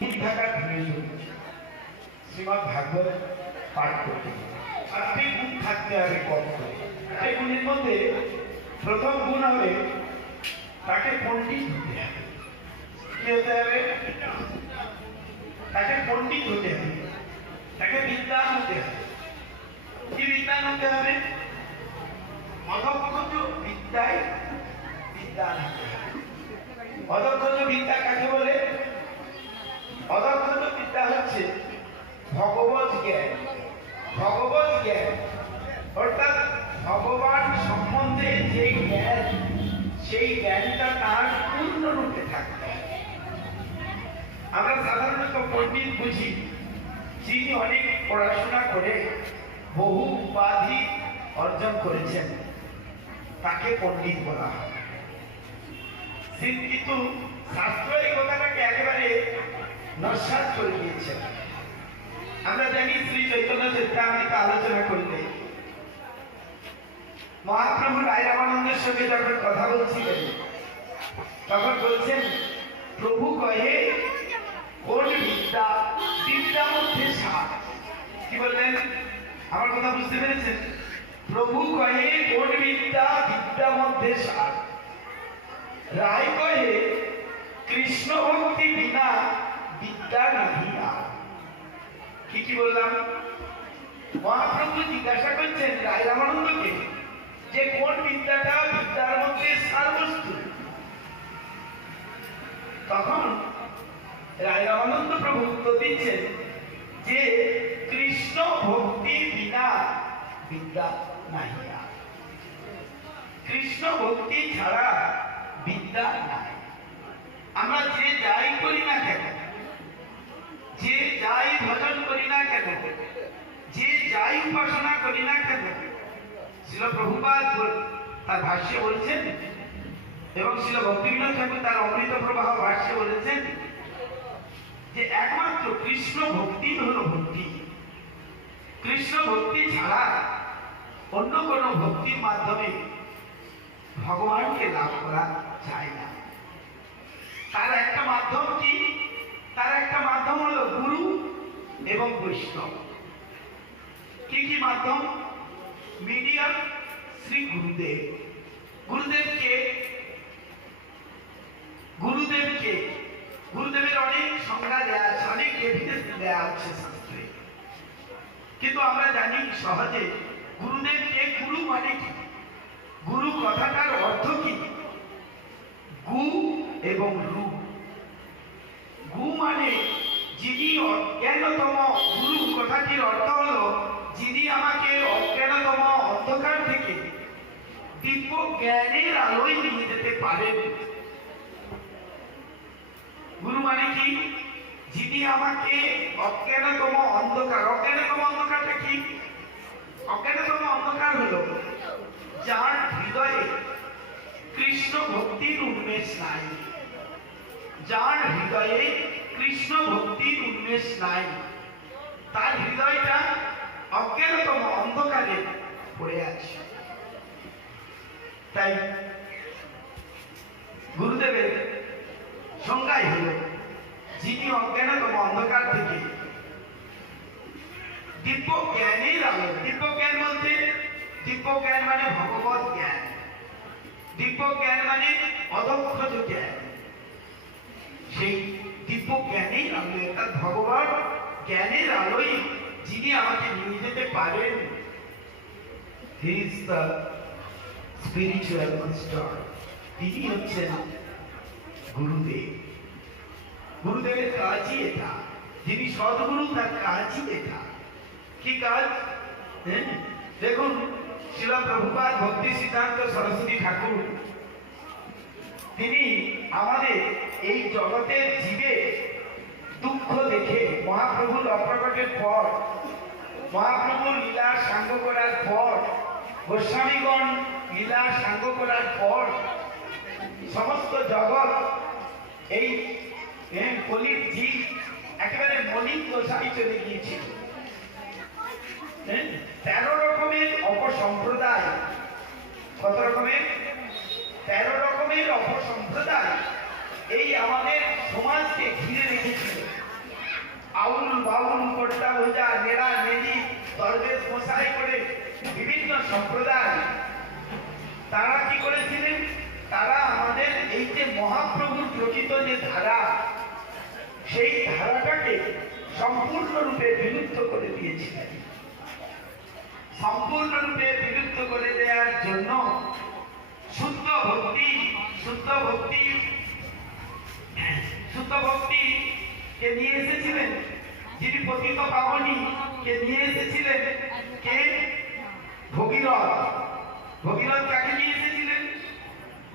থাকার শ্রীমদ ভাগবত পাঠ করতে চারটি গুণ থাকতে হবে কম করে। চারটি গুণের মধ্যে প্রথম গুণ হবে তাকে পণ্ডিত হতে হবে। কি হতে হবে? তাকে পণ্ডিত হতে হবে, তাকে বিদ্বান হতে হবে। কি বিদ্বান হতে হবে? অধঃপতন বিদ্যায় বিদ্বান হতে হবে। অধঃপতন বিদ্যা কাকে বলে? অধঃপতন বিদ্যা হচ্ছে ভগবত জ্ঞান। ভগবত জ্ঞান অর্থাৎ ভগবান সম্বন্ধে যে জ্ঞান, সেই জ্ঞানটা তার পূর্ণরূপে থাকবে। আমরা সাধারণত পণ্ডিত বুঝি যিনি অনেক পড়াশোনা করে বহু উপাধি অর্জন করেছেন, তাকে পণ্ডিত বলা হয়। কিন্তু শাস্ত্র এই কথাটাকে একেবারে নস্যাৎ করে দিয়েছেন। আমরা জানি শ্রী চৈতন্য চরিতামৃতে আলোচনা করতে মহাপ্রভু রায় রামানন্দের সঙ্গে যখন কথা বলছিলেন, তখন বলছেন, প্রভু কহে কোন বিদ্যা বিদ্যা মধ্যে সার। কি বললেন? আমার কথা বুঝতে পেরেছেন? প্রভু কহে কোন বিদ্যা বিদ্যা মধ্যে সার। রায় কহে কৃষ্ণ ভক্তি বিনা বিদ্যা নাহি আর। কি বললাম? মহাপ্রভু জিজ্ঞাসা করছেন রায় রামানন্দকে যে কোন বিদ্যাটা বিদ্যার মধ্যে সারবস্তু। তখন রায় রামানন্দ প্রভু উত্তর দিচ্ছেন যে কৃষ্ণ ভক্তি বিনা বিদ্যা নাহি আর। কৃষ্ণ ভক্তি ছাড়া বিদ্যা নাই। আমরা যে যাই করি না কেন, যে যাই ভজন করি না কেন, যে যাই উপাসনা করি না কেন, শ্রীল প্রভুপাদ তার ভাষ্যে বলছেন এবং শ্রীল ভক্তিবিনোদ ঠাকুর তার অমৃত প্রবাহ ভাষ্যে বলেছেন যে একমাত্র কৃষ্ণ ভক্তি হল ভক্তি। কৃষ্ণ ভক্তি ছাড়া অন্য কোনো ভক্তির মাধ্যমে ভগবানকে লাভ করা যায় না। তার একটা মাধ্যম কি? তার একটা মাধ্যম হলো গুরু এবং বৈষ্ণব। কি মাধ্যম? মিডিয়াম শ্রী গুরুদেব। গুরুদেবকে গুরুদেবের অনেক সংজ্ঞা দেওয়া আছে, অনেক এভিডেন্স দেওয়া আছে শাস্ত্রে, কিন্তু আমরা জানি সহজে গুরুদেবকে গুরু মানে কি? গুরু কথাটার অর্থ কি? গু এবং রু। গু মানে যিনি অজ্ঞানতম, গুরু কথাটির অর্থ হলো যিনি আমাকে অজ্ঞানতম অন্ধকার থেকে দিব্য জ্ঞানের আলোয় নিয়ে যেতে পারেন। গুরু মানে কি? যিনি আমাকে অজ্ঞানতম অন্ধকার, অজ্ঞানতম অন্ধকারটা কি? অজ্ঞানতম অন্ধকার হলো যার হৃদয়ে কৃষ্ণ ভক্তির উন্মেষ নাই। যার হৃদয়ে কৃষ্ণ ভক্তির উন্মেষ নাই, তার হৃদয়টা অজ্ঞানতম অন্ধকারে পড়ে আছে। তাই গুরুদেবের সংজ্ঞাই হল যিনি অজ্ঞানতম অন্ধকার থেকে দিব্য জ্ঞানের আলো। দিব্য জ্ঞান বলতে, দিব্য জ্ঞান মানে ভগবত জ্ঞান, দিব্য জ্ঞান মানে অদক্ষজ জ্ঞান। সেই দিব্য জ্ঞানের আলো, অর্থাৎ ভগবান জ্ঞানের আলোয় যিনি আমাকে নিয়ে যেতে পারেন, he is the spiritual master. তিনি হচ্ছেন গুরুদেব। গুরুদেবের কাজই এটা। যিনি সদ্গুরু, তার কাজই এটা। কি কাজ? দেখুন, শ্রীল প্রভুপাদ ভক্তি সিদ্ধান্ত সরস্বতী ঠাকুর তিনি আমাদের এই জগতের জীবে দুঃখ দেখে মহাপ্রভুর অপ্রকটের পর, মহাপ্রভুর লীলা সাঙ্গ করার পর, গোস্বামীগণ লীলা সাঙ্গ করার পর সমস্ত জগৎ এই কলির জীব একেবারে মলিন দশায় চলে গিয়েছিল। 13 রকমের অপসম্প্রদায়। কত রকমের? 13 রকমের অপসম্প্রদায় এই আমাদের সমাজকে ঘিরে রেখেছিল। আউল বাউল কোট্টা ভোজা নেড়া নেড়ি দরবেশ মশাই করে বিভিন্ন সম্প্রদায় তারা কি করেছিলেন, তারা আমাদের এই যে মহাপ্রভুর প্রকৃত যে ধারা, সেই ধারাটাকে সম্পূর্ণরূপে বিলুপ্ত করে দিয়েছিলেন। সম্পূর্ণরূপে বিলুপ্ত করে দেওয়ার জন্য শুদ্ধ ভক্তি কে নিয়ে এসেছিলেন, যিনি পতিত পাবনী কে নিয়ে এসেছিলেন, কে? ভগীরথ। ভগীরথ কাকে নিয়ে এসেছিলেন?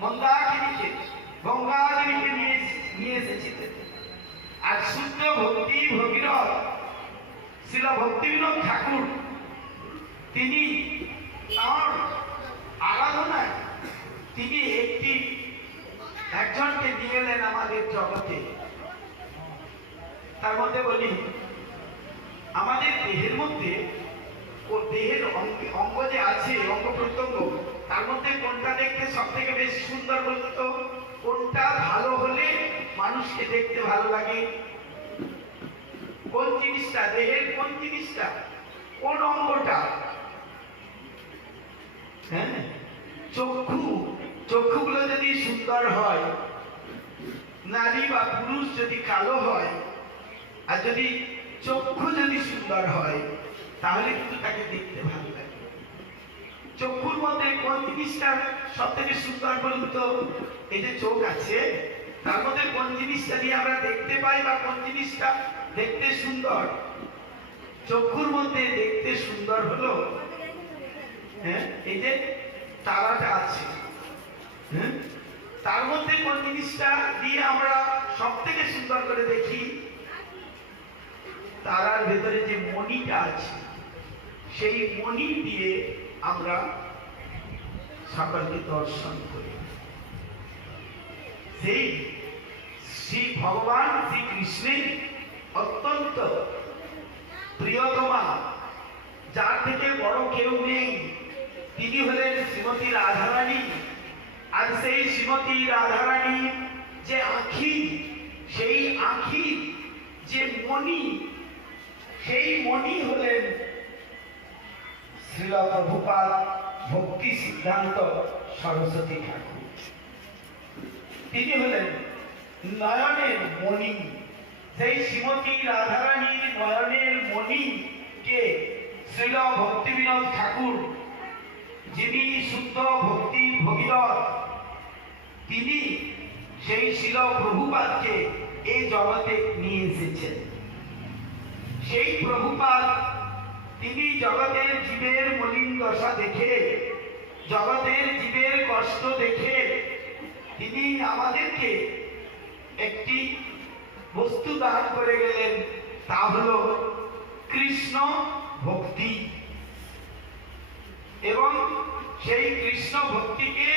মন্দাকিনীকে, গঙ্গাদেবীকে নিয়ে এসেছিলেন। আর শুদ্ধ ভক্তি ভগীরথ শ্রীল ভক্তিবিনোদ ঠাকুর তিনি তাঁর আরাধনায় তিনি একজনকে নিয়ে এলেন আমাদের জগতে। তার মধ্যে বলি, আমাদের দেহের মধ্যে ও দেহের অঙ্গ যে আছে, অঙ্গ প্রত্যঙ্গ, তার মধ্যে কোনটা দেখতে সব থেকে বেশি সুন্দর বলতো? কোনটা ভালো হলে মানুষকে দেখতে ভালো লাগে? কোন জিনিসটা? দেহের কোন জিনিসটা? কোন অঙ্গটা? হ্যাঁ, চক্ষু। চক্ষুগুলো যদি সুন্দর হয়, নারী বা পুরুষ যদি কালো হয়, আর যদি চক্ষু যদি সুন্দর হয়, তাহলে কিন্তু তাকে দেখতে ভালো লাগে। চক্ষুর মধ্যে কোন জিনিসটা সব থেকে সুন্দর বলুন তো? এই যে চোখ আছে, তার মধ্যে কোন জিনিসটা দিয়ে আমরা দেখতে পাই বা কোন জিনিসটা দেখতে সুন্দর? চক্ষুর মধ্যে দেখতে সুন্দর হলো, হ্যাঁ, এই যে তারাটা আছে, হ্যাঁ, তার মধ্যে কোন জিনিসটা দিয়ে আমরা সব থেকে সুন্দর করে দেখি? তারার ভেতরে যে মণিটা আছে, সেই মণি দিয়ে আমরা সকলকে দর্শন করি। সেই শ্রী ভগবান শ্রীকৃষ্ণের অত্যন্ত প্রিয়তমা, যার থেকে বড় কেউ নেই, তিনি হলেন শ্রীমতী রাধারানী। আর সেই শ্রীমতী রাধারানী যে আঁখি, সেই আঁখি যে মণি, সেই মণি হলেন শ্রীল প্রভুপাদ ভক্তি সিদ্ধান্ত সরস্বতী ঠাকুর। তিনি হলেন নয়নের মণি। সেই শ্রীমতী রাধারানীর নয়নের মণি কে শ্রীল ভক্তিবিনোদ ঠাকুর, যিনি শুদ্ধ ভক্তি ভগীরথ, তিনি সেই শ্রীল প্রভুপাদকে এই জগতে নিয়ে এসেছেন। সেই প্রভুপাদ তিনি জগতের জীবের মলিন দশা দেখে, জগতের জীবের কষ্ট দেখে তিনি আমাদেরকে একটি বস্তু দান করে গেলেন, তা হল কৃষ্ণ ভক্তি। এবং সেই কৃষ্ণ ভক্তিকে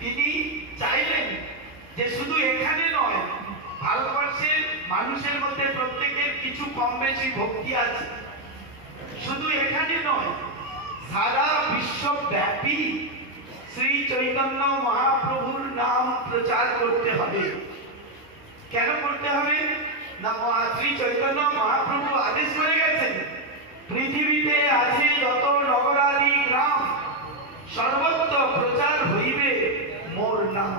তিনি চাইলেন যে শুধু এখানে নয়, ভারতবর্ষের মানুষের মধ্যে প্রত্যেকের কিছু কম বেশি ভক্তি আছে, শুধু এখানে নয়, সারা বিশ্বব্যাপী শ্রী চৈতন্য মহাপ্রভুর নাম প্রচার করতে হবে। কেন করতে হবে না? শ্রী চৈতন্য মহাপ্রভু আদেশ করে গেছেন, পৃথিবীতে আছে যত নগরাদি গ্রাম, সর্বত্র প্রচার হইবে মোর নাম।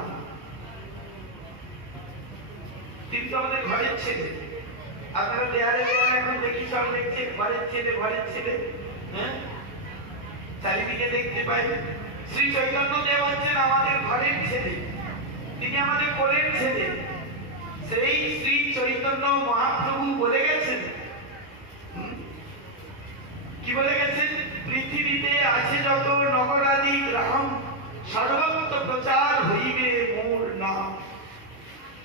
কিন্তু আমাদের ঘরের ছেলে, আপনারা দেয়ালে দেয়ালে এখন দেখি, সব দেখছে ঘরের ছেলে, ঘরের ছেলে, হ্যাঁ, চারিদিকে দেখতে পাই। শ্রী চৈতন্য দেব হচ্ছেন আমাদের ঘরের ছেলে, তিনি আমাদের কোলের ছেলে। সেই শ্রী চৈতন্য মহাপ্রভু বলে গেছেন, কি বলে গেছেন? পৃথিবীতে আছে যত নগরাদি গ্রাম, সর্বত্র প্রচার হইবে মোর নাম।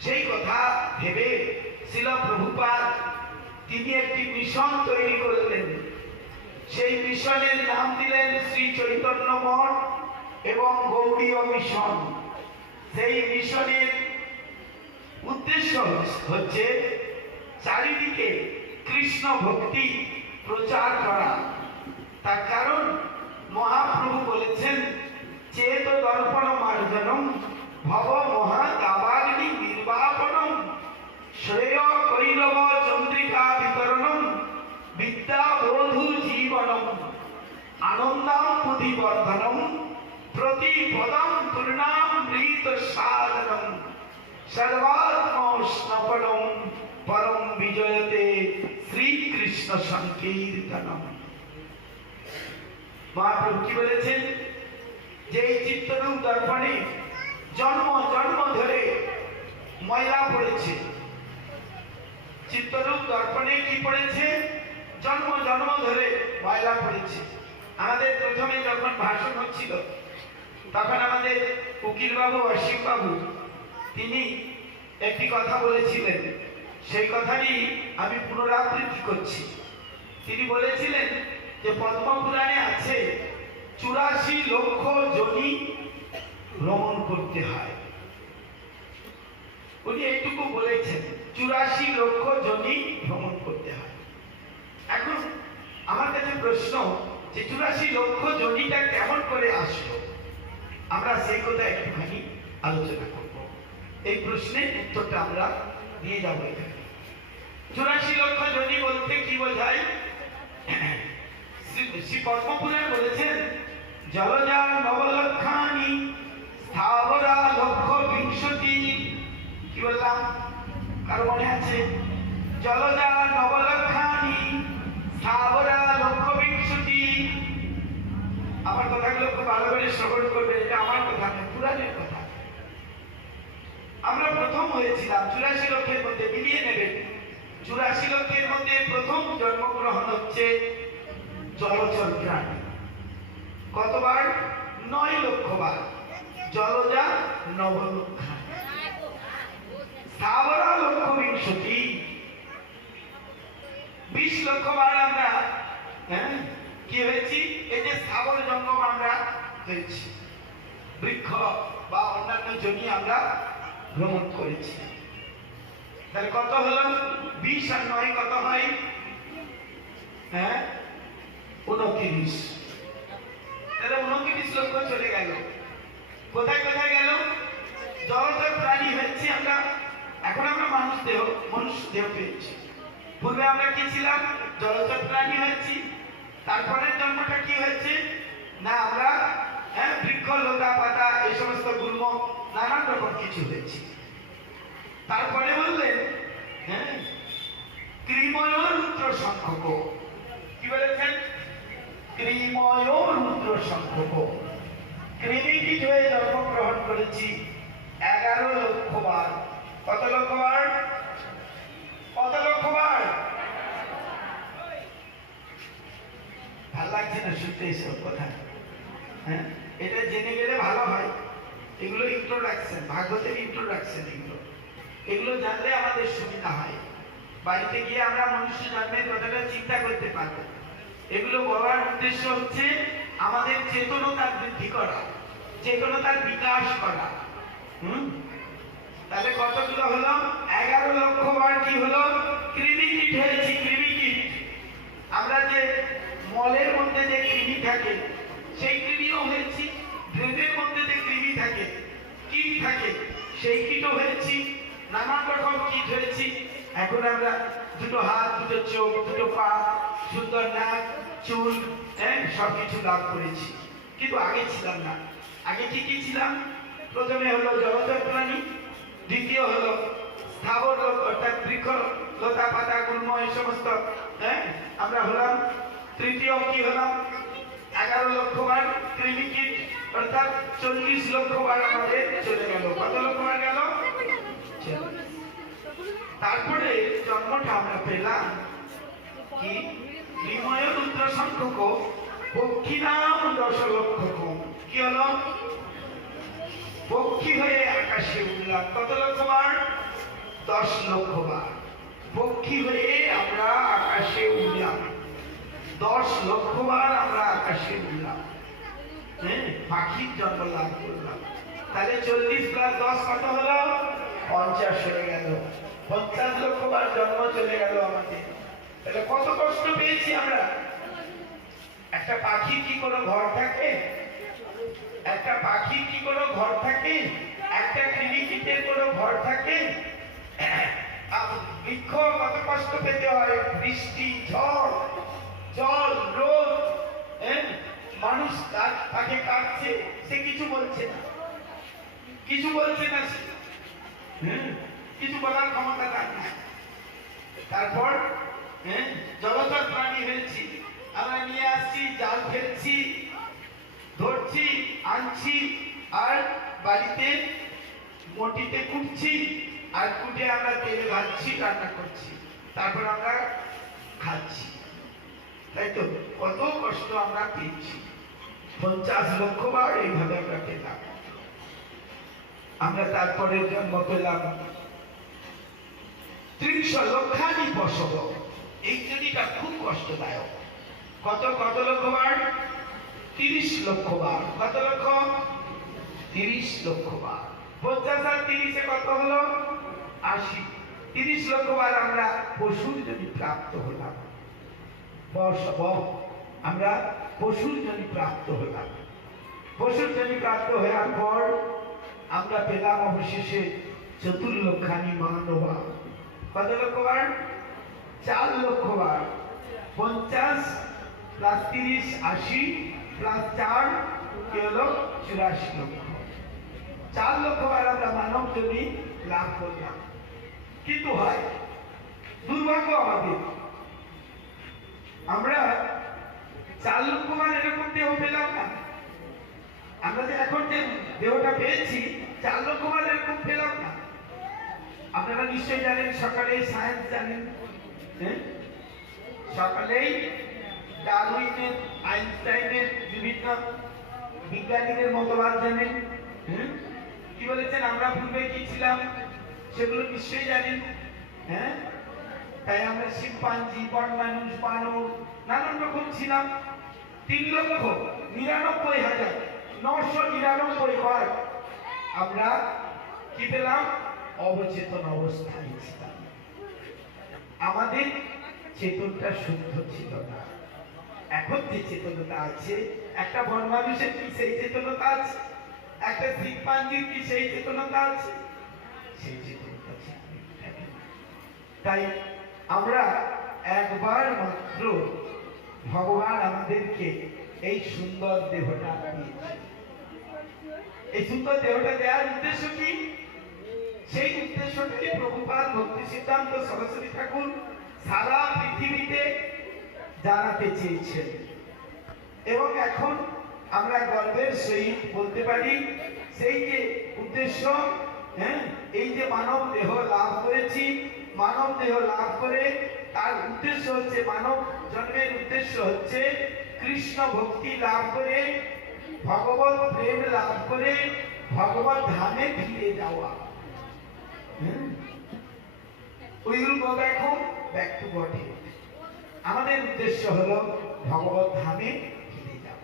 সেই কথা ভেবে শ্রীল প্রভুপাদ তিনি একটি মিশন তৈরি করলেন। সেই মিশনের নাম দিলেন শ্রী চৈতন্য মঠ এবং গৌড়ীয় মিশন। সেই মিশনের উদ্দেশ্য হচ্ছে চারিদিকে কৃষ্ণ ভক্তি প্রচার করা। তার কারণ মহাপ্রভু বলেছেন, চেত দর্পণ মার্জনম ভব মহা দাবাগ্নি নির্বাপনম শ্রেয় কৈরব চন্দ্রিকা বিতরণ নন্দাম পুধিবর্ধনম প্রতিপদম পূর্ণামৃত সাধনম সর্বাত্মস্নপনম পরম বিজয়তে শ্রীকৃষ্ণ সংকীর্তনম। মহাপ্রভু কি বলেছেন? যে এই চিত্তরূপ দর্পণে জন্ম জন্ম ধরে ময়লা পড়েছে। চিত্তরূপ দর্পণে কি পড়েছে? জন্ম জন্ম ধরে ময়লা পড়েছে। আমাদের প্রথমে যখন ভাষণ হচ্ছিল তখন আমাদের উকিল বাবু, অসীম বাবু, তিনি একটি কথা বলেছিলেন, সেই কথাটি আমি পুনরাবৃত্তি করছি। তিনি বলেছিলেন যে পদ্মপুরাণে আছে 84 লক্ষ যোনি ভ্রমণ করতে হয়। উনি এইটুকু বলেছেন, 84 লক্ষ যোনি ভ্রমণ করতে হয়। এখন আমার কাছে প্রশ্ন যে 84 লক্ষ যোনিটা কেমন করে আসলো? আমরা সেই কথা একটুখানি আলোচনা করব। এই প্রশ্নের উত্তরটা আমরা দিয়ে যাবো এখানে। 84 লক্ষ যোনি বলতে কি বোঝায়? শ্রী পদ্মপুরাণ বলেছেন জলজা নবলক্ষানি স্থাবরা লক্ষ বিংশতি। কি বললাম? কারো মনে আছে? জলজা নবলক্ষানি স্থাবরা লক্ষ বিংশতি। আমার কথাগুলো খুব ভালো করে শ্রবণ করবে, এটা আমার কথা নয়, পুরাণের কথা। আমরা প্রথম হয়েছিলাম 84 লক্ষের মধ্যে, মিলিয়ে নেবেন। 84 লক্ষের মধ্যে প্রথম জন্মগ্রহণ হচ্ছে জলচর প্রাণী। কতবার? 9 লক্ষ বার। জলজা নবলক্ষা, স্থাবরা লক্ষ বিংশতি, 20 লক্ষ বার আমরা কি হয়েছি? এই যে স্থাবর জঙ্গম আমরা হয়েছি, বৃক্ষ বা অন্যান্য জমি আমরা ভ্রমণ করেছি। তাহলে কত হলো? 20 আর 9 কত হয়? 29। তাহলে 29 লক্ষ চলে গেল। কোথায় কোথায় গেল? জলচর প্রাণী হয়েছি আমরা। এখন আমরা মনুষ্য দেহ পেয়েছি। পূর্বে আমরা কি ছিলাম? জলচর প্রাণী হয়েছি। তারপরের জন্মটা কি হয়েছে? না আমরা বৃক্ষ, লতা পাতা, এই সমস্ত গুল্ম নানান রকম কিছু হয়েছে। তারপরে বললেন কৃময় রুদ্র সংখ্যক। কি বলেছেন? কৃময় রুদ্র সংখ্যক। কৃমিকীট হয়ে জন্মগ্রহণ করেছি 11 লক্ষ বার। কত লক্ষ বার? কত লক্ষ বার? ভাল লাগছে না শুনতে এইসব কথা? এটা জেনে গেলে ভালো হয়। এগুলো ইন্ট্রোডাকশন, ভাগবতের ইন্ট্রোডাকশন। এগুলো জানলে আমাদের সুবিধা হয়। বাড়িতে গিয়ে আমরা মনুষ্য জন্মের কথাটা চিন্তা করতে পারবো। এগুলো বলার উদ্দেশ্য হচ্ছে আমাদের চেতনতার বৃদ্ধি করা, চেতনতার বিকাশ করা। তাহলে কতগুলো হলো? 11 লক্ষ বার কি হলো? কৃমিকীট হয়েছি। কৃমিকীট আমরা যে মলের মধ্যে যে কৃমি থাকে সেই কৃমিও হয়েছি। ড্রেনের মধ্যে যে কৃমি থাকে, কীট থাকে, সেই কীটও হয়েছি। নানান রকম কীট হয়েছি। এখন আমরা 2 হাত, 2 চোখ, 2 পা, সুন্দর নাক, চুল, সবকিছু লাভ করেছি। কিন্তু আগে ছিলাম না। আগে কি কি ছিলাম? প্রথমে হলো জলচর প্রাণী, দ্বিতীয় হলো স্থাবর অর্থাৎ বৃক্ষ, লতা পাতা, গুল্ম, এই সমস্ত আমরা হলাম। তৃতীয় কি হলাম? 11 লক্ষ বার কৃমিকীট, অর্থাৎ 40 লক্ষ বার আমাদের চলে গেল। কত লক্ষ বার গেল? তারপরে জন্মটা আমরা পেলাম কি? কৃময় রুদ্র সংখ্যক পক্ষী নাম 10 লক্ষ কম। কি হলো? পক্ষী হয়ে আকাশে উড়লাম। কত লক্ষ বার? 10 লক্ষ বার। পক্ষী হয়ে আমরা আকাশে উড়লাম। 10 লক্ষ বার আমরা আকাশে উড়লাম। পাখির জন্ম লাভ করলাম। তাহলে 40 + 10 কত হলো? 50 হয়ে গেল। 50 লক্ষ বার জন্ম চলে গেল আমাদের। তাহলে কত কষ্ট পেয়েছি আমরা। একটা পাখির কি কোনো ঘর থাকে? একটা পাখির কি কোনো ঘর থাকে? একটা কৃমিকীটের কোনো ঘর থাকে? বৃক্ষ কত কষ্ট পেতে হয়। বৃষ্টি, ঝড়, জল, রোদ, মানুষ তাকে কাটছে, সে কিছু বলছে না, কিছু বলছে না, সে কিছু বলার ক্ষমতা তার নাই। তারপর জলচর প্রাণী হয়েছি, আমরা নিয়ে আসছি, জাল ফেলছি, ধরছি, আনছি, আর বাড়িতে মটিতে কুটছি, আর কুটে আমরা তেলে ভাজছি, রান্না করছি, তারপর আমরা খাচ্ছি। তাই তো কত কষ্ট আমরা পেয়েছি, 50 লক্ষ বার এইভাবে আমরা পেলাম। আমরা তারপরে জন্ম পেলাম 30 লক্ষানি বছর। এই জন্যটা খুব কষ্টদায়ক। কত কত লক্ষ বার? 30 লক্ষ বার। কত লক্ষ? 30 লক্ষ বার। 50 আর 30 কত হলো? 80। 30 লক্ষ বার আমরা পশুর জন্য প্রাপ্ত হলাম। আমরা পশুর জন্য প্রাপ্ত হলাম। পশুর জন্য প্রাপ্ত হওয়ার পর আমরা পেলাম অবশেষে 4 লক্ষানি মানবা। কত লক্ষ বার? 4 লক্ষ বার। 50 প্লাস 30 80 প্লাস 4 কি হলো? 84 লক্ষ। 4 লক্ষ বার আমরা মানব জমি লাভ করলাম। কিন্তু হয় দুর্ভাগ্য আমাদের, আমরা 4 লক্ষ বার এরকম দেহ পেলাম না। আমরা যে এখন যে দেহটা পেয়েছি 4 লক্ষ বার এরকম পেলাম না। আপনারা নিশ্চয়ই জানেন, সকালে সায়েন্স জানেন, সকালেই ডারউইনের, আইনস্টাইনের, বিভিন্ন বিজ্ঞানীদের মতবাদ জানেন। কি বলেছেন? আমরা পূর্বে কি ছিলাম সেগুলো নিশ্চয়ই জানেন। তাই আমরা শিম্পাঞ্জি, বন মানুষ, বানর, নানান রকম ছিলাম। 3,99,999 বার আমরা কি পেলাম? অবচেতন অবস্থায় ছিলাম। আমাদের চেতনটা শুদ্ধ ছিল না। এখন যে চেতনতা আছে, একটা বন মানুষের কি সেই চেতনতা আছে? একটা শিম্পাঞ্জির কি সেই চেতনতা আছে? সেই চেতনতা ছিল। তাই আমরা একবার মাত্র ভগবান আমাদেরকে এই সুন্দর দেহটা দিয়েছে। এই সুন্দর দেহটা দেওয়ার উদ্দেশ্য কি? সেই উদ্দেশ্যটি প্রভুপাদ ভক্তি সিদ্ধান্ত সরস্বতী ঠাকুর সারা পৃথিবীতে জানাতে চেয়েছেন। এবং এখন আমরা গর্বের সহিত বলতে পারি, সেই যে উদ্দেশ্য, এই যে মানব দেহ লাভ করেছি, মানব দেহ লাভ করে তার উদ্দেশ্য হচ্ছে, মানব জন্মের উদ্দেশ্য হচ্ছে কৃষ্ণ ভক্তি লাভ করে, ভগবত প্রেম লাভ করে ভগবত ধামে ফিরে যাওয়া। We will go back home, back to Godhead. আমাদের উদ্দেশ্য হলো ভগবত ধামে ফিরে যাব।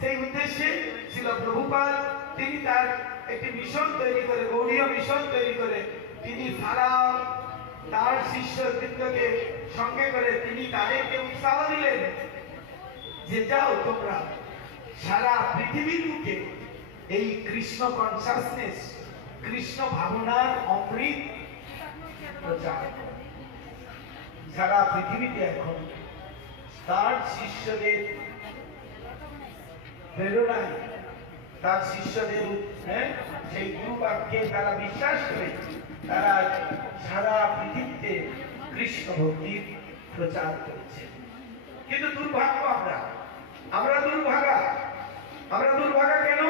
সেই উদ্দেশ্যে ছিল প্রভুপাদ, তিনি তার একটি মিশন তৈরি করে, গৌড়ীয় মিশন তৈরি করে, তিনি সারা তার শিষ্যবৃন্দকে সঙ্গে করে তিনি তাদেরকে উৎসাহ দিলেন যে যাও তোমরা সারা পৃথিবীর বুকে এই কৃষ্ণ কনসাসনেস, কৃষ্ণ ভাবনার অমৃত প্রচার করো। সারা পৃথিবীতে এখন তার শিষ্যদের প্রেরণায়, তার শিষ্যদের সেই গুরু বাক্যে তারা বিশ্বাস করে তারা সারা পৃথিবীতে কৃষ্ণ ভক্তির প্রচার করছে। কিন্তু দুর্ভাগ্য, আমরা দুর্ভাগা। আমরা দুর্ভাগা কেন?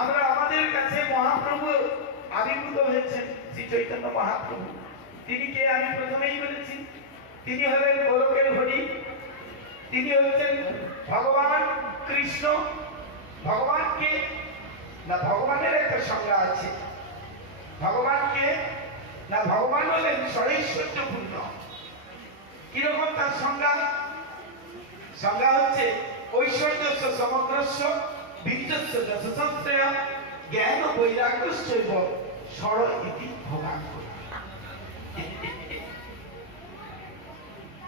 আমরা আমাদের কাছে মহাপ্রভু আবির্ভূত হয়েছেন, শ্রী চৈতন্য মহাপ্রভু। তিনি কে? আমি প্রথমেই বলেছি, তিনি হলেন গোলকের হরি, তিনি হচ্ছেন ভগবান কৃষ্ণ। ভগবানকে না, ভগবানের একটা সংজ্ঞা আছে। ভগবানকে না, ভগবান হলেন সৈশ্বর্যপূর্ণ। কিরকম তার সংজ্ঞা? সংজ্ঞা হচ্ছে ঐশ্বর্যস্য সমগ্রস্য বীর্যস্য যশস্যয়া জ্ঞান বৈরাগ্যশ্চৈব ষড় ইতি ভোগাঙ্গ।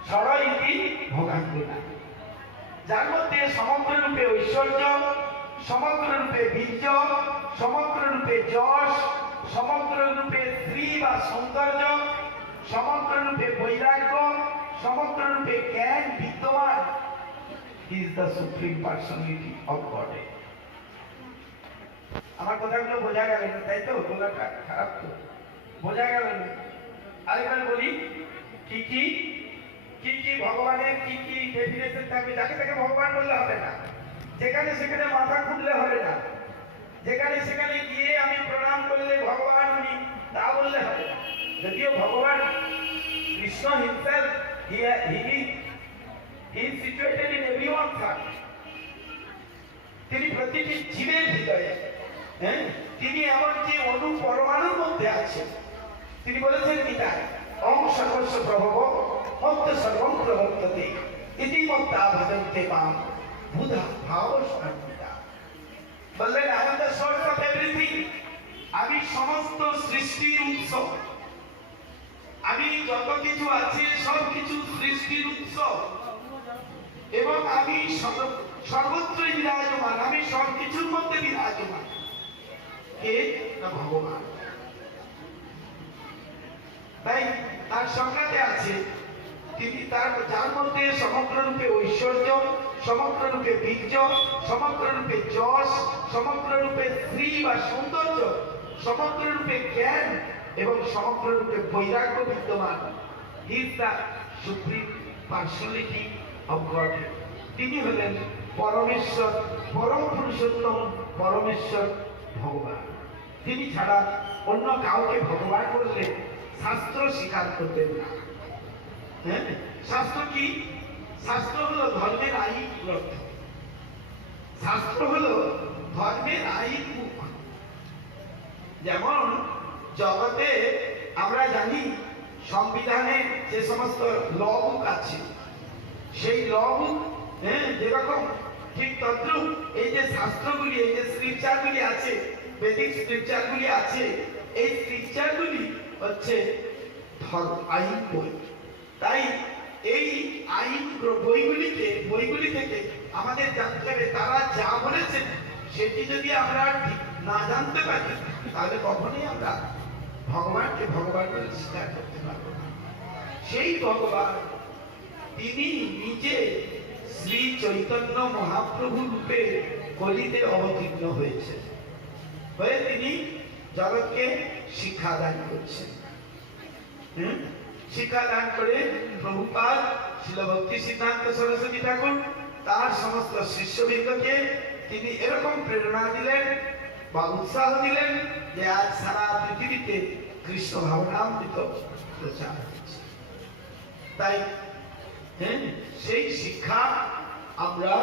ষড় ইতি ভোগাঙ্গ, যার মধ্যে সমগ্ররূপে ঐশ্বর্য, সমগ্ররূপে বীর্য, সমগ্ররূপে যশ, সমগ্ররূপে স্ত্রী বা সৌন্দর্য, সমগ্ররূপে বৈরাগ্য, সমগ্ররূপে জ্ঞান বিদ্যমান। He is the supreme personality of god. আমার কথাগুলো বোঝা গেল না, তাই তো? বলাটা খারাপ তো, বোঝা গেল না? আরেকবার বলি, কি কি কি কি ভগবানের কি কি ডেফিনেশন থাকবে? যাকে তাকে ভগবান বললে হবে না, যেখানে সেখানে মাথা খুঁজলে হবে না, যেখানে সেখানে গিয়ে আমি প্রণাম করলে ভগবান উনি তা বললে হবে না। যদিও ভগবান Krishna himself he is situated in everyone's heart. তিনি প্রতিটি জীবের হৃদয়ে, তিনি এমনকি অণু পরমাণুর মধ্যে আছেন। তিনি বলেছেন গীতায়, অং সর্বস্ব প্রভব মত্ত সর্বং প্রবর্ততে ইতি মত্তা ভজন্তে মাম বুধা ভাব সর্বদা। বললেন, I am the source of everything. আমি সমস্ত সৃষ্টির উৎস। আমি যত কিছু আছে সব কিছু সৃষ্টির উৎস, এবং আমি সর্বত্রই বিরাজমান। আমি সব কিছুর মধ্যে বিরাজমান। কে? না, ভগবান। তাই তার সংজ্ঞাতে আছে, তিনি তার যার মধ্যে সমগ্ররূপে ঐশ্বর্য, সমগ্ররূপে বীর্য, সমগ্ররূপে যশ, সমগ্ররূপে শ্রী বা সৌন্দর্য, সমগ্ররূপে জ্ঞান এবং সমগ্ররূপে বৈরাগ্য বিদ্যমান। He is the supreme personality of god. তিনি হলেন পরমেশ্বর, পরম পুরুষোত্তম পরমেশ্বর ভগবান। তিনি ছাড়া অন্য কাউকে ভগবান বললে শাস্ত্র স্বীকার করতেন না। শাস্ত্র কি? শাস্ত্র হলো ধর্মের আইন গ্রন্থ। শাস্ত্র হলো ধর্মের আইন মুখ। যেমন জগতে আমরা জানি সংবিধানে যে সমস্ত ল বুক আছে, সেই ল বুক যেরকম ঠিক তদ্রুপ এই যে শাস্ত্রগুলি, এই যে স্ক্রিপচারগুলি আছে, বেদিক স্ক্রিপচারগুলি আছে, এই স্ক্রিপচারগুলি হচ্ছে আইন বই। তাই এই আইন বইগুলি থেকে আমাদের জানতে হবে তারা যা বলেছেন সেটি যদি আমরা ঠিক না জানতে পারি, তাহলে কখনোই আমরা ভগবানকে ভগবান বলে স্বীকার করতে পারবো না। সেই ভগবান তিনি নিজে শ্রী চৈতন্য মহাপ্রভু রূপে কলিতে অবতীর্ণ হয়েছে, হয়ে তিনি জগৎকে শিক্ষাদান করছেন। শিক্ষাদান করে প্রভুপাদ শ্রীল ভক্তি সিদ্ধান্ত সরস্বতী ঠাকুর তার সমস্ত শিষ্যবৃন্দকে তিনি এরকম প্রেরণা দিলেন বা উৎসাহ দিলেন যে আজ সারা পৃথিবীতে কৃষ্ণ ভাবনামৃত প্রচার হচ্ছে। তাই সেই শিক্ষা আমরা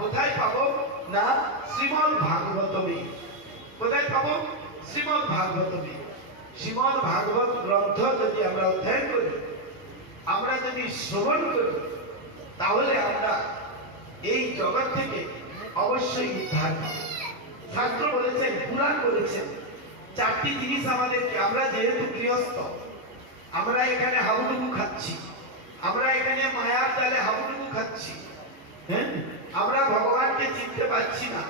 কোথায় পাবো? না, শ্রীমদ্ ভাগবতমে। কোথায় পাবো? শ্রীমদ্ ভাগবতমে। শ্রীমদ্ ভাগবত গ্রন্থ যদি আমরা অধ্যয়ন করি, আমরা যদি শ্রবণ করি, তাহলে আমরা এই জগৎ থেকে অবশ্যই উদ্ধার পাব। শাস্ত্র বলেছেন, পুরাণ বলেছেন, চারটি জিনিস আমাদেরকে, আমরা যেহেতু গৃহস্থ, আমরা এখানে হাবুডুবু খাচ্ছি, আমরা এখানে মায়ার জালে হাবুডুবু খাচ্ছি, আমরা ভগবানকে চিনতে পারছি না।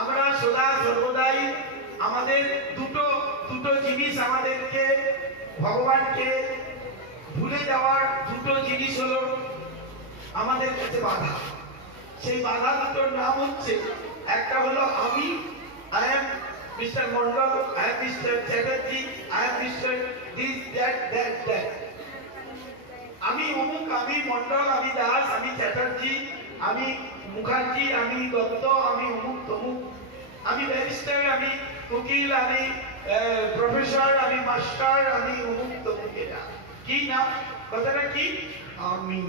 আমরা সদা সর্বদাই আমাদের দুটো জিনিস আমাদেরকে ভগবানকে ভুলে যাওয়ার দুটো জিনিস হলো আমাদের কাছে বাধা। সেই বাধা দুটোর নাম হচ্ছে, একটা হলো আমি, I am mister Mondal, I am mister Chatterjee, I am mister this that that that. আমি অমুক, আমি মন্ডল, আমি দাস, আমি চ্যাটার্জি, আমি মুখার্জি, আমি দত্ত, আমি অমুক তমুক, আমি ব্যারিস্টার, আমি উকিল, আমি প্রফেসর, আমি মাস্টার, আমি অমুক তমুক। এটা কি না? কথাটা কি? আমি।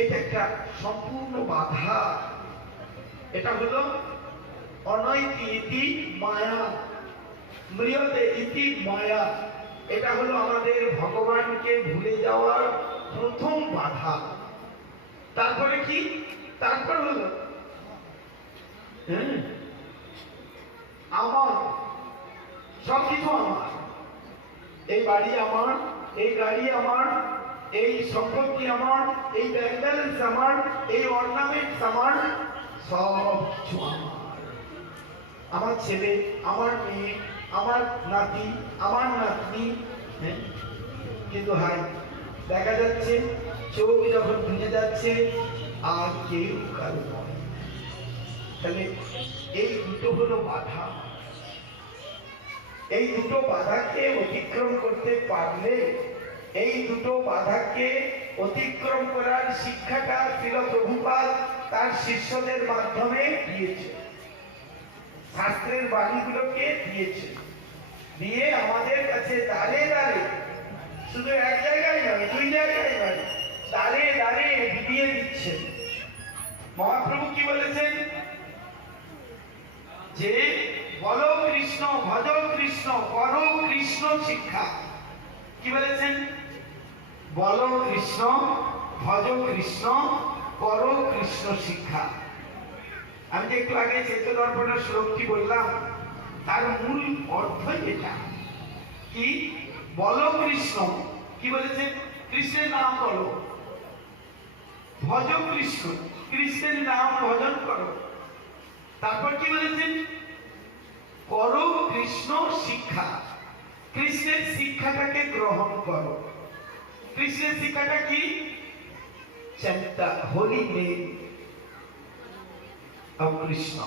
এটা একটা সম্পূর্ণ বাধা। এটা হলো অনৈতি ইতি মায়া, মৃয়তে ইতি মায়া। এটা হলো আমাদের ভগবানকে ভুলে যাওয়ার প্রথম বাধা। তারপরে কি? তারপর হলো আমার, সবকিছু আমার। এই বাড়ি আমার, এই গাড়ি আমার, এই সম্পত্তি আমার, এই ব্যাংক ব্যালেন্স আমার, এই অর্নামেন্টস আমার, সব কিছু আমার। আমার ছেলে, আমার মেয়ে, আমার নাতি, আমার নাতনি, কিন্তু হাই দেখা যাচ্ছে চোখ যখন ভেঙে যাচ্ছে আর কেউ কারো নয়। তাহলে এই দুটো হলো বাধা। এই দুটো বাধাকে অতিক্রম করতে পারলে, এই দুটো বাধাকে অতিক্রম করার শিক্ষাটা শ্রীল প্রভুপাদ তার শিষ্যদের মাধ্যমে দিয়েছে, শাস্ত্রের বাণীগুলোকে দিয়েছে, দিয়ে আমাদের কাছে দাঁড়ে দাঁড়ে, শুধু এক জায়গায় নয়, দুই জায়গায় নয়, দাঁড়ে দাঁড়ে দিয়ে দিচ্ছেন। মহাপ্রভু কি বলেছেন? যে বলো কৃষ্ণ, ভজ কৃষ্ণ, করো কৃষ্ণ শিক্ষা। কি বলেছেন? বলো কৃষ্ণ, ভজ কৃষ্ণ, করো কৃষ্ণ শিক্ষা। আমি যে একটু আগে চৈত্য দর্পণের শ্লোকটি বললাম, তার মূল অর্থ এটা। কি? বলো কৃষ্ণ। কি বলেছেন? কৃষ্ণের নাম বলো। ভজ কৃষ্ণ, কৃষ্ণের নাম ভজন করো। তারপর কি বলেছেন? করো কৃষ্ণ শিক্ষা, কৃষ্ণের শিক্ষাটাকে গ্রহণ করো। কৃষ্ণের শিক্ষাটা কি? চ্যান্টা হোলি নেম অফ কৃষ্ণ।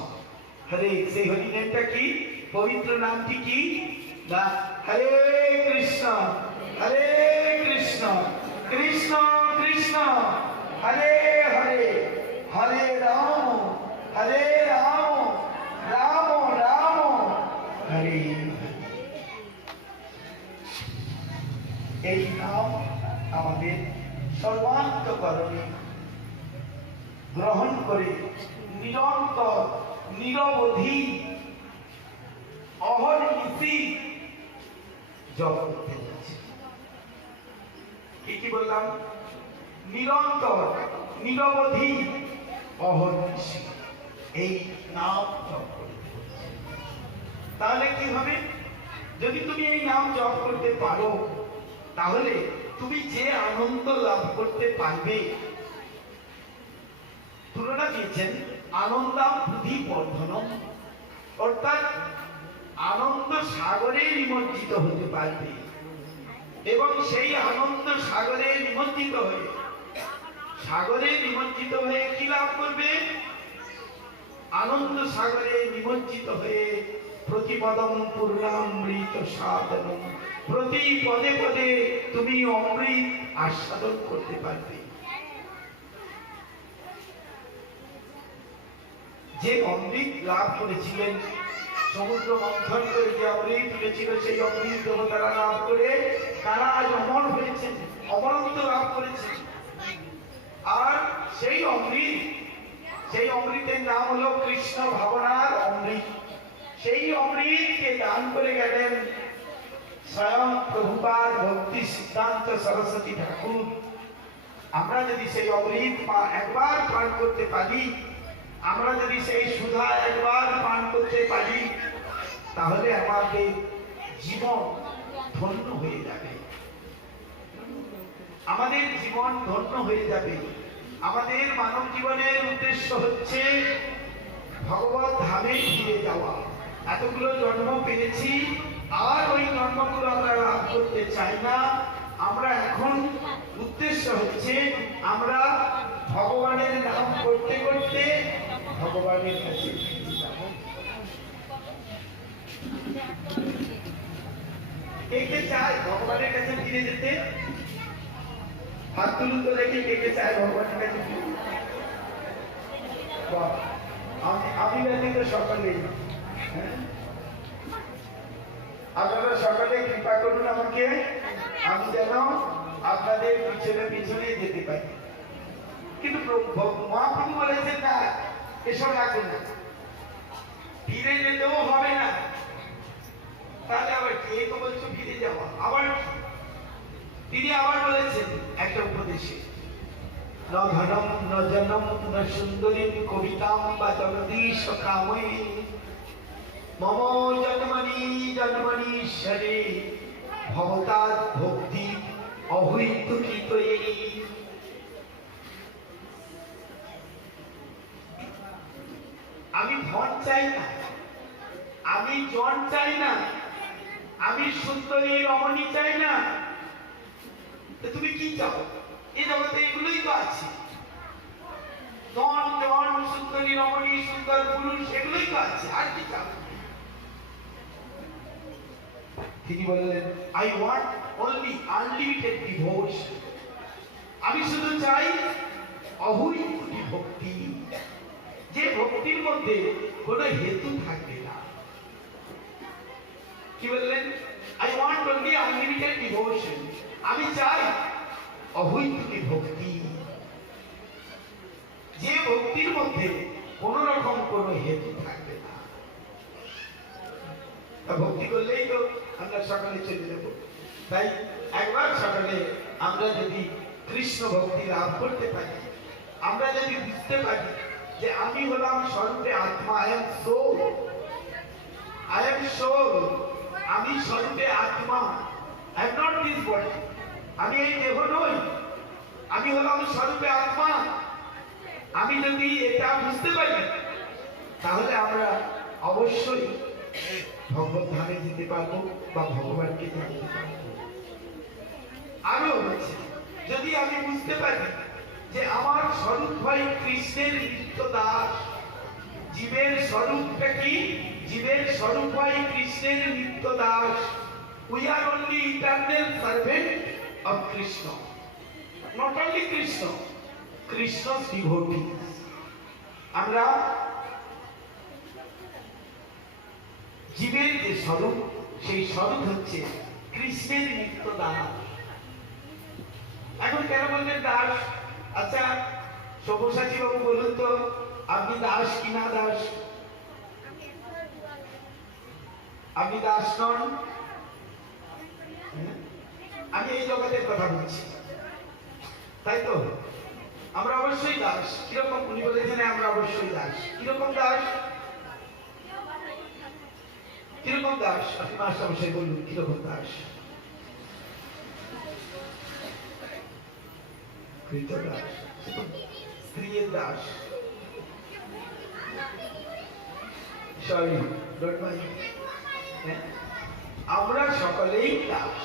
হরে, সেই হোলি নেমটা কি? পবিত্র নামটি কি? না, হরে কৃষ্ণ, হরে কৃষ্ণ, কৃষ্ণ কৃষ্ণ, হরে হরে, হরে রাম, হরে রাম, রাম রাম, হরে হরে। এই নাম আমাদের সর্বান্তকরণে গ্রহণ করে নিরন্তর নিরবধি অহর্নিশি জপ করতে যাচ্ছে। কি বললাম? নিরন্তর নিরবধি অহর্নিশি এই নাম জপ করতে হচ্ছে। তাহলে কি হবে? যদি তুমি এই নাম জপ করতে পারো, তাহলে তুমি যে আনন্দ লাভ করতে পারবে, তুলনা দিয়েছেন আনন্দাম বুদ্ধি বর্ধনম, অর্থাৎ আনন্দ সাগরে নিমজ্জিত হতে পারবে। এবং সেই আনন্দ সাগরে নিমজ্জিত হয়ে, সাগরে নিমজ্জিত হয়ে কি লাভ করবে? আনন্দ সাগরে নিমজ্জিত হয়ে প্রতিপদম পূর্ণামৃত সাধনম, প্রতি পদে পদে তুমি অমৃত আস্বাদন করতে পারবে। যে অমৃত লাভ করেছিলেন, সমুদ্র মন্থন করে যে অমৃত তুলেছিল, সেই অমৃত দেবতারা লাভ করে তারা আজ অমর হয়েছেন, অমরত্ব লাভ করেছেন। আর সেই অমৃত, সেই অমৃতের নাম হলো কৃষ্ণ ভাবনার অমৃত। সেই অমৃতকে দান করে গেলেন স্বয়ং প্রভুপাদ ভক্তি সিদ্ধান্ত সরস্বতী ঠাকুর। আমরা যদি সেই অমৃত একবার পান করতে পারি, আমরা যদি সেই সুধা একবার পান করতে পারি, তাহলে আমাদের জীবন ধন্য হয়ে যাবে। আমাদের জীবন ধন্য হয়ে যাবে। আমাদের মানব জীবনের উদ্দেশ্য হচ্ছে ভগবত ধামে ফিরে যাওয়া। এতগুলো জন্ম পেয়েছি, আর ওই জন্মগুলো আমরা লাভ করতে চাই না। আমরা এখন উদ্দেশ্য হচ্ছে আমরা ভগবানের নাম করতে করতে ভগবানের কাছে ফিরে যাব। কে কে চায় ভগবানের কাছে ফিরে যেতে? হাত তুলুন তো দেখি, কে কে চায় ভগবানের কাছে ফিরে? আমি ব্যতীত সকলেই। আপনারা সকলে কৃপা করুন আমাকে, আমি যেন আপনাদের পিছনে পিছনে যেতে পারি। কিন্তু মহাপ্রভু বলেছেন না, এসব লাগবে না, ফিরে যেতেও হবে না। তাহলে আবার কে তো বলছো ফিরে যাওয়া? আবার তিনি আবার বলেছেন একটা উপদেশে, ন ধনম ন জনম ন সুন্দরী কবিতাম বা জগদীশ কাময়ে মম জন্মনি জন্মনীশ্বরে ভবতাৎ ভক্তি অহৈতুকিত। আমি ধন চাই না, আমি জন চাই না, আমি সুন্দরী রমণী চাই না, তো তুমি কি চাও? এই জগতে এগুলোই তো আছে, ধন জন সুন্দরী রমণী সুন্দর পুরুষ, এগুলোই তো আছে, আর কি চাও? তিনি বললেন, I want only unlimited devotion. আমি শুধু চাই অহৈতুকী ভক্তি, যে ভক্তির মধ্যে কোনো হেতু থাকবে না। কি বললেন? I want only unlimited devotion. আমি চাই অহৈতুকী ভক্তি, যে ভক্তির মধ্যে কোন রকম কোনো হেতু থাকবে না। ভক্তি করলেই তো আমরা সকালে চলে যাব। তাই একবার সকালে আমরা যদি কৃষ্ণ ভক্তি লাভ করতে পারি, আমরা যদি বুঝতে পারি যে আমি হলাম স্বরূপে আত্মা, I am soul, I am soul, আমি স্বরূপে আত্মা, I am not this body, আমি এই দেহ নই, আমি হলাম স্বরূপে আত্মা। আমি যদি এটা বুঝতে পারি তাহলে আমরা অবশ্যই ভগবত ধামে যেতে পারবো বা ভগবানকে জানতে পারবো। আরো হচ্ছে, যদি আমি বুঝতে পারি যে আমার স্বরূপ হয় কৃষ্ণের নিত্য দাস, জীবের স্বরূপটা কি? জীবের স্বরূপ হয় কৃষ্ণের নিত্য Das. We are only eternal servant of Krishna, not only Krishna, Krishna devotee. আমরা জীবের যে স্বরূপ, সেই স্বরূপ হচ্ছে কৃষ্ণের নিত্য দাস। এখন কেন বললেন দাস? আচ্ছা সব্যসাচী বাবু বলুন তো, আপনি দাস কি না দাস? আপনি দাস নন? আমি এই জগতের কথা বলছি, তাই তো? আমরা অবশ্যই দাস। কিরকম? উনি বলেছেন আমরা অবশ্যই দাস। কিরকম দাস? কিরকম দাস? আপনি মাস্টারমশাই বলুন, কিরকম দাস? দাস, স্ত্রীর দাস, সরি ডোন্ট মাইন্ড। আমরা সকলেই দাস।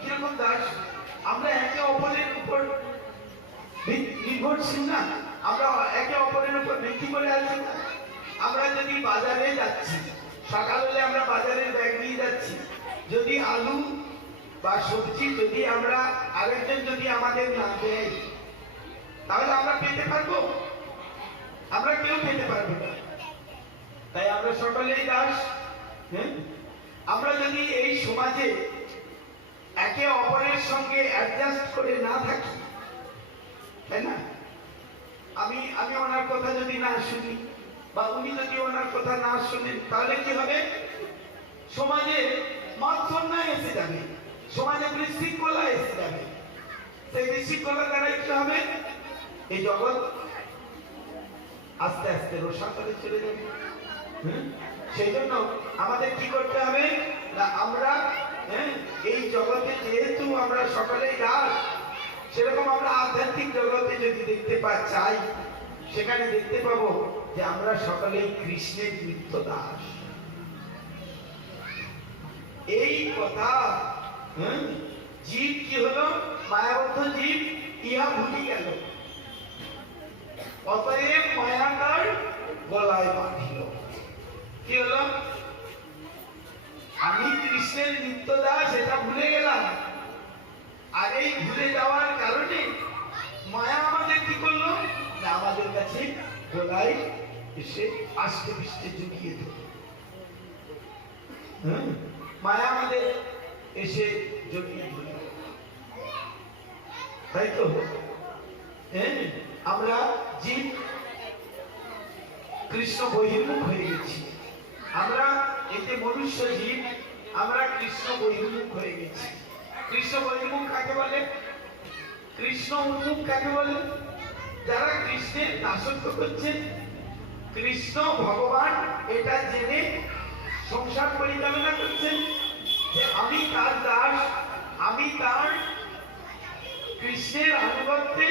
কিরকম দাস? আমরা একে অপরের উপর নির্ভরশীল না, আমরা একে অপরের উপর ভিত্তি করে আছি না। আমরা যদি বাজারে যাচ্ছি, সকাল হলে আমরা বাজারের ব্যাগ নিয়ে যাচ্ছি, যদি আলু বা সবজি যদি আমরা আরেকজন যদি আমাদের না দেয়, তাহলে আমরা পেতে পারবো? আমরা কেউ পেতে পারবো না। তাই আমরা সকলেই দাস। আমরা যদি এই সমাজে একে অপরের সঙ্গে অ্যাডজাস্ট করে না থাকি, তাই না? আমি ওনার কথা যদি না শুনি বা উনি যদি ওনার কথা না শুনেন, তাহলে কি হবে? সমাজে মৎসন্যায় এসে যাবে, সমাজে বিশৃঙ্খলা এসে যাবে। সেই বিশৃঙ্খলা দ্বারা কি হবে? এই জগৎ আস্তে আস্তে রসাতলে চলে যাবে। সেই জন্য আমাদের কি করতে হবে না, আমরা এই জগতে যেহেতু আমরা সকলেই দাস, সেরকম আমরা আধ্যাত্মিক জগতে যদি দেখতে চাই, সেখানে দেখতে পাবো যে আমরা সকলেই কৃষ্ণের নিত্য দাস। এই কথা জীব কি হলো? মায়াবদ্ধ জীব ইহা ভুলি গেল, অতএব মায়াটার গলায় বাঁধিল। কি হলো? আমি কৃষ্ণের নিত্য দাস, এটা ভুলে গেলাম। আর এই ভুলে যাওয়ার কারণে মায়া আমাদের কি করলো না, আমাদের কাছে গলায় এসে আস্তে পিষ্টে জুগিয়ে দিল। মায়া আমাদের এসে জড়িয়ে দিল, তাই তো? আমরা জীব কৃষ্ণ বহির্মুখ হয়ে গেছি। আমরা এতে মনুষ্য জীব, আমরা কৃষ্ণ বহির্মুখ হয়ে গেছি। কৃষ্ণ বহির্মুখ কাকে বলে? কৃষ্ণ উন্মুখ কাকে বলে? যারা কৃষ্ণের দাসত্ব করছেন, কৃষ্ণ ভগবান এটা জেনে সংসার পরিচালনা করছেন যে আমি তার দাস, আমি তার কৃষ্ণের আনুগত্যে,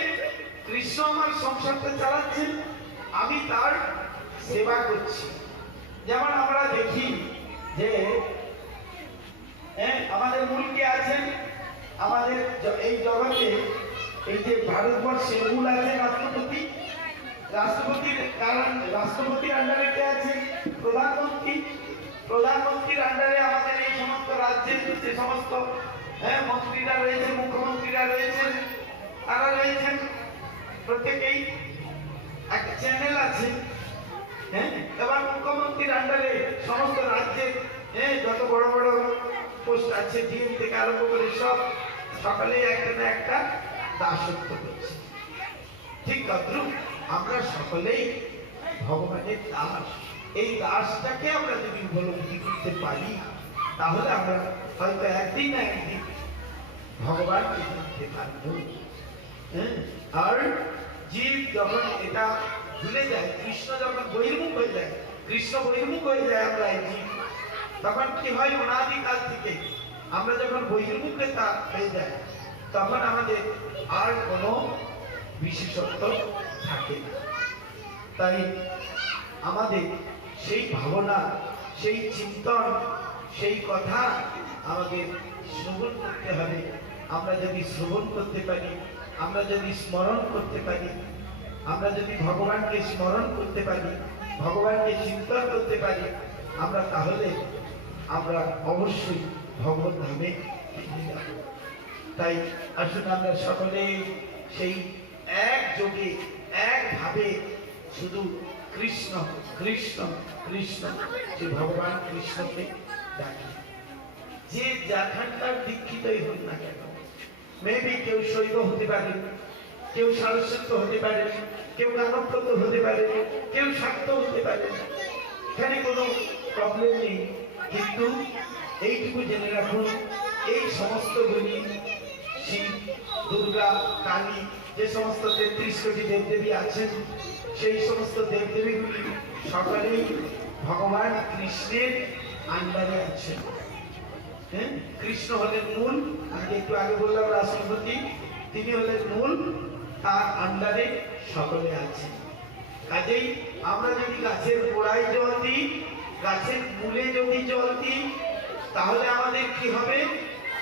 কৃষ্ণ আমার সংসারটা চালাচ্ছেন, আমি তার সেবা করছি। যেমন আমরা দেখি যে আমাদের মূল কে আছেন? আমাদের এই জগতে এই যে ভারতবর্ষে মূল আছে রাষ্ট্রপতি, রাষ্ট্রপতির কারণ রাষ্ট্রপতির আন্ডারে কে আছে? প্রধানমন্ত্রী। প্রধানমন্ত্রীর আন্ডারে আমাদের এই সমস্ত রাজ্যের যে সমস্ত মন্ত্রীরা রয়েছে, মুখ্যমন্ত্রীরা রয়েছেন, তারা রয়েছেন। প্রত্যেকেই একটা চ্যানেল আছে। এবার মুখ্যমন্ত্রীর আন্ডারে সমস্ত রাজ্যের যত বড় বড় পোস্ট আছে, ডিএম থেকে আরম্ভ করে সব সকালেই একটা না একটা দাসত্ব করছে। ঠিক তদ্রুপ আমরা সকলেই ভগবানের দাস। এই দাসটাকে আমরা যদি উপলব্ধি করতে পারি, তাহলে আমরা হয়তো একদিন না একদিন ভগবানকে জানতে পারব। আর জীব যখন এটা ভুলে যায়, কৃষ্ণ যখন বহির্মুখ হয়ে যায়, কৃষ্ণ বহির্মুখ হয়ে যায়, আমরা এই জীব তখন কি হয়? অনাদিকাল থেকে আমরা যখন বহির্মুখতা হয়ে যায়, তখন আমাদের আর কোনো বিশেষত্ব থাকে না। তাই আমাদের সেই ভাবনা, সেই চিন্তন, সেই কথা আমাদের শ্রবণ করতে হবে। আমরা যদি শ্রবণ করতে পারি, আমরা যদি স্মরণ করতে পারি, আমরা যদি ভগবানকে স্মরণ করতে পারি, ভগবানকে চিন্তন করতে পারি, আমরা তাহলে আমরা অবশ্যই ভগবত ধামে ফিরে যাব। তাই আসুন আমরা সকলে সেই একযোগে একভাবে শুধু কৃষ্ণ কৃষ্ণ কৃষ্ণ, যে ভগবান কৃষ্ণকে ডাকি। যে যাখানকার দীক্ষিতই হন না কেন, মেবি কেউ শৈব হতে পারে, কেউ সারস্বত হতে পারে, কেউ গানপ্রত হতে পারে, কেউ শাক্ত হতে পারে, এখানে কোনো প্রবলেম নেই। কিন্তু এইটুকু জেনে রাখুন, এই সমস্ত গুলি শিব, দুর্গা, কালী, যে সমস্ত 33 কোটি দেবদেবী আছেন, সেই সমস্ত দেবদেবীগুলি সকলেই ভগবান কৃষ্ণের আন্ডারে আছেন। কৃষ্ণ হলেন মূল। আমি একটু আগে বললাম রাষ্ট্রপতি, তিনি হলেন মূল, তার আন্ডারে সকলে আছেন। কাজেই আমরা যদি গাছের গোড়ায় জল দিই, গাছের মূলে যদি জল দিই, তাহলে আমাদের কি হবে?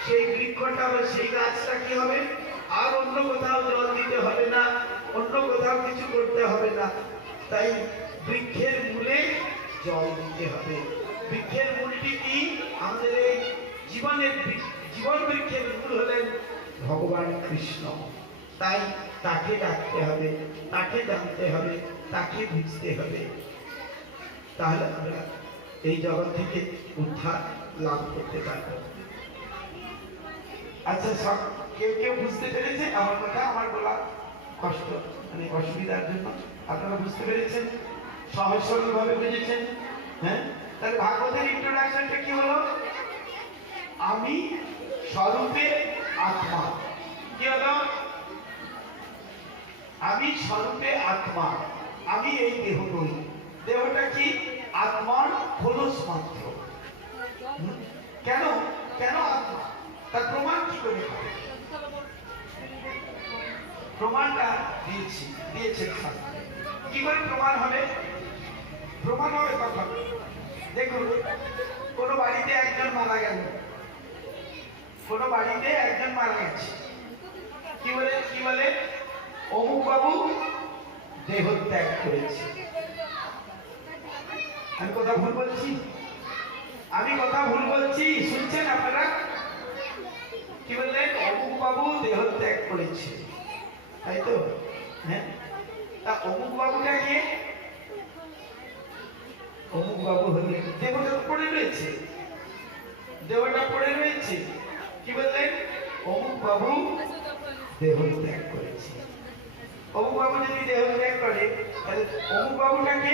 সেই বৃক্ষটা বা সেই গাছটা কি হবে? আর অন্য কোথাও জল দিতে হবে না, অন্য কোথাও কিছু করতে হবে না। তাই বৃক্ষের মূলে জল দিতে হবে। বৃক্ষের মূলটি কি? আমাদের এই জীবন বৃক্ষের মূল হলেন ভগবান কৃষ্ণ। তাই তাকে ডাকতে হবে, তাকে জানতে হবে, তাকে বুঝতে হবে, তাহলে আমরা এই জগৎ থেকে উদ্ধার লাভ করতে পারব। আচ্ছা, সব কেউ কেউ বুঝতে পেরেছে আমার কথা? আমার বলা কষ্ট মানে অসুবিধার জন্য আপনারা বুঝতে পেরেছেন, সহজ সরল ভাবে বুঝেছেন। তাহলে ভাগবতের ইন্ট্রোডাকশনটা কি হলো? আমি স্বরূপে আত্মা। কি হলো? আমি স্বরূপে আত্মা, আমি এই দেহ নই। দেহটা কি? আত্মার খোলস মাত্র। কেন কেন আত্মা? তার প্রমাণ কি করে হবে? প্রমাণটা দিয়েছেন শাস্ত্রে। কি করে প্রমাণ হবে? প্রমাণ হবে কখন? দেখুন, কোন বাড়িতে একজন মারা গেল, কোন বাড়িতে একজন মারা গেছে, কি বলে? অমুক বাবু দেহ ত্যাগ করেছে। আমি কথা ভুল বলছি? শুনছেন আপনারা? কি বললেন? অমুক বাবু দেহ ত্যাগ করেছে, তাই তো? তা অমুক বাবুটা কে? অমুক বাবু হলে দেহটা পড়ে রয়েছে, দেহটা পড়ে রয়েছে। কি বললেন? অমুক বাবু দেহ ত্যাগ করেছে। অমুক বাবু যদি দেহ ত্যাগ করে, তাহলে অমুক বাবুটাকে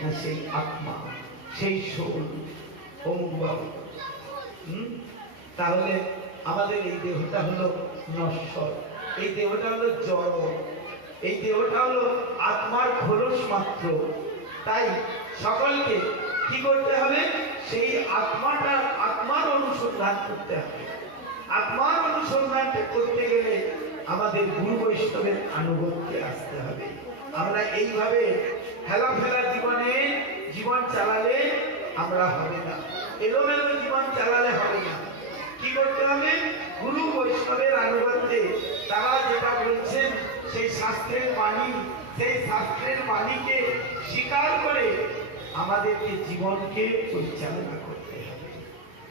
না, সেই আত্মা, সেই সোল অমুক বাবু। তাহলে আমাদের এই দেহটা হলো নশ্বর, এই দেহটা হলো জড়, এই দেহটা হলো আত্মার খোলস মাত্র। তাই সকলকে কি করতে হবে? সেই আত্মার অনুসন্ধান করতে হবে। আত্মার অনুসন্ধানটা করতে গেলে আমাদের গুরু বৈষ্ণবের আনুগত্যে আসতে হবে। আমরা এইভাবে হেলাফেলা জীবন চালালে আমরা হবে না, এলোমেলো জীবন চালালে হবে না। কি করতে হবে? গুরু বৈষ্ণবের শাস্ত্রের বাণীকে স্বীকার করে আমাদেরকে জীবনকে পরিচালনা করতে হবে।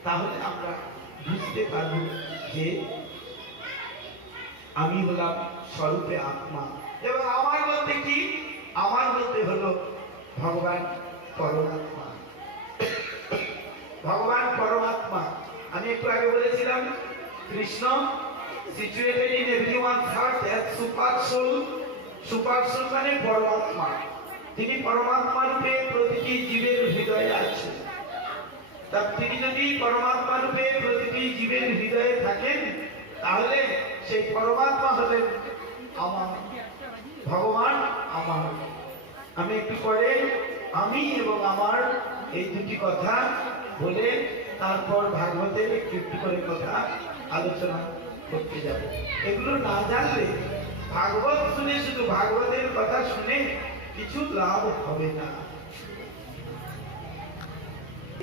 তাহলে আমরা বুঝতে পারব যে আমি হলাম স্বরূপে আত্মা, এবং আমার বলতে কি? আমার বলতে হলো ভগবান পরমাত্মা। ভগবান পরমাত্মা, আমি একটু আগে বলেছিলাম, Krishna situated in everyone's heart as super soul. Super soul মানে পরমাত্মা। তিনি পরমাত্মা রূপে প্রতিটি জীবের হৃদয়ে আছেন। তা তিনি যদি পরমাত্মা রূপে প্রতিটি জীবের হৃদয়ে থাকেন, তাহলে সেই পরমাত্মা হলেন আমার, ভগবান আমার। আমি একটু পরে আমি এবং আমার এই দুটি কথা বলে তারপর ভাগবতের একটু একটু করে কথা আলোচনা করতে যাব। এগুলো না জানলে ভাগবত শুনে, শুধু ভাগবতের কথা শুনে কিছু লাভ হবে না।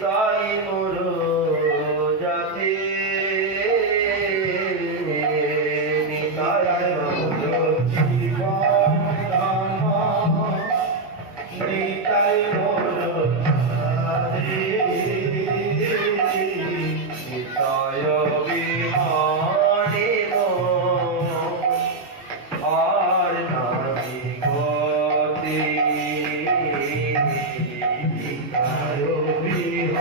তাই মোর জাতি নিতাই মোর জীবন ধাম, নিতাই মোর জাতি নিতাই বিহারি আর নাহি গতি, নিতাই বিহারি